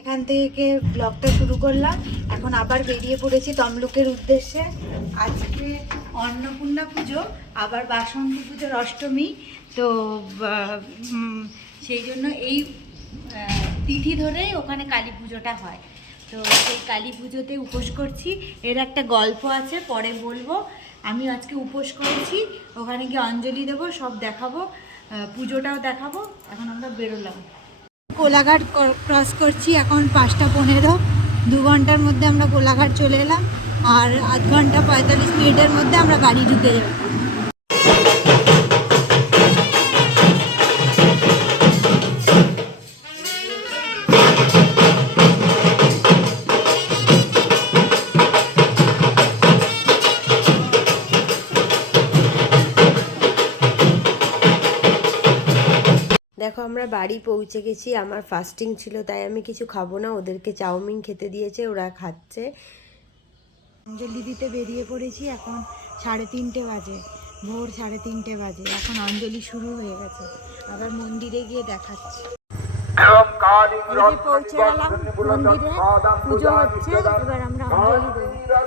এখান থেকে ব্লগটা শুরু করলাম। এখন আবার বেরিয়ে পড়েছি তমলুকের উদ্দেশ্যে। আজকে অন্নপূর্ণা পুজো, আবার বাসন্তী পুজোর অষ্টমী। তো সেই জন্য এই তিথি ধরেই ওখানে কালী পুজোটা হয়। তো সেই কালী পুজোতে উপোস করছি। এর একটা গল্প আছে, পরে বলবো। আমি আজকে উপোস করেছি, ওখানে গিয়ে অঞ্জলি দেবো, সব দেখাবো, পুজোটাও দেখাবো। এখন আমরা বেরোলাম, কোলাঘাট ক্রস করছি। এখন 5টা 15, 2 ঘন্টার মধ্যে আমরা কোলাঘাট চলে এলাম। আর আধ ঘন্টা 45 মিনিটের মধ্যে আমরা বাড়ি ঢুকে যাব। দেখো আমরা বাড়ি পৌঁছে গেছি। আমার ফাস্টিং ছিল, তাই আমি কিছু খাবো না। ওদেরকে চাউমিন খেতে দিয়েছে, ওরা খাচ্ছে। অঞ্জলি দিতে বেরিয়ে পড়েছি। এখন 3:30 বাজে, ভোর 3:30 বাজে। এখন অঞ্জলি শুরু হয়ে গেছে। আবার মন্দিরে গিয়ে দেখাচ্ছি। পৌঁছে গেলাম মন্দিরে, পুজো হচ্ছে। এবার আমরা অঞ্জলি দেব।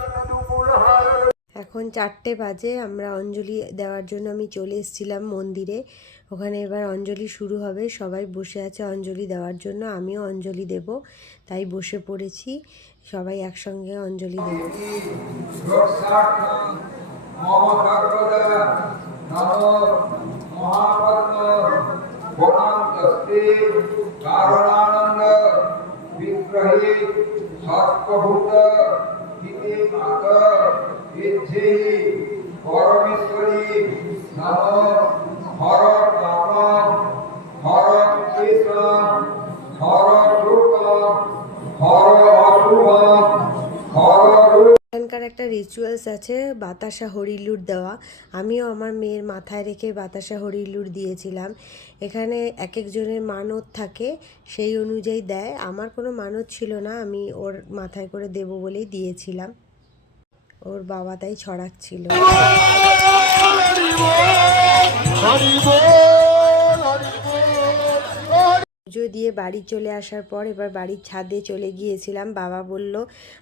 এখন 4টে বাজে। আমরা অঞ্জলি দেওয়ার জন্য আমি চলে এসেছিলাম মন্দিরে। ওখানে এবার অঞ্জলি শুরু হবে। সবাই বসে আছে অঞ্জলি দেওয়ার জন্য, আমিও অঞ্জলি দেব, তাই বসে পড়েছি। সবাই একসঙ্গে অঞ্জলি দেব। পরমেশ্বরী নমঃ। হর পাপম হর ক্লেশম হর শোকম হর অশুভম হর। এখানকার একটা রিচুয়ালস আছে বাতাসা হরিলুট দেওয়া। আমিও আমার মেয়ের মাথায় রেখে বাতাসা হরিলুট দিয়েছিলাম। এখানে এক একজনের মানত থাকে, সেই অনুযায়ী দেয়। আমার কোনো মানত ছিল না, আমি ওর মাথায় করে দেব বলেই দিয়েছিলাম। ওর বাবা তাই ছড়াচ্ছিল। পুজো দিয়ে বাড়ি চলে আসার পর এবার বাড়ির ছাদে চলে গিয়েছিলাম। বাবা বলল,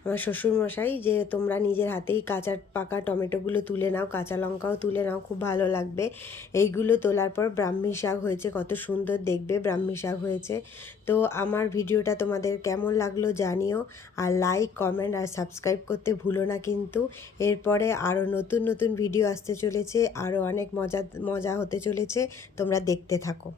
আমার শ্বশুরমশাই, যে তোমরা নিজের হাতেই কাঁচা পাকা টমেটোগুলো তুলে নাও, কাঁচা লঙ্কাও তুলে নাও, খুব ভালো লাগবে। এইগুলো তোলার পর ব্রাহ্মী শাক হয়েছে, কত সুন্দর দেখবে ব্রাহ্মী শাক হয়েছে। তো আমার ভিডিওটা তোমাদের কেমন লাগলো জানিও। আর লাইক, কমেন্ট আর সাবস্ক্রাইব করতে ভুলো না কিন্তু। এরপরে আরও নতুন নতুন ভিডিও আসতে চলেছে, আরও অনেক মজা হতে চলেছে, তোমরা দেখতে থাকো।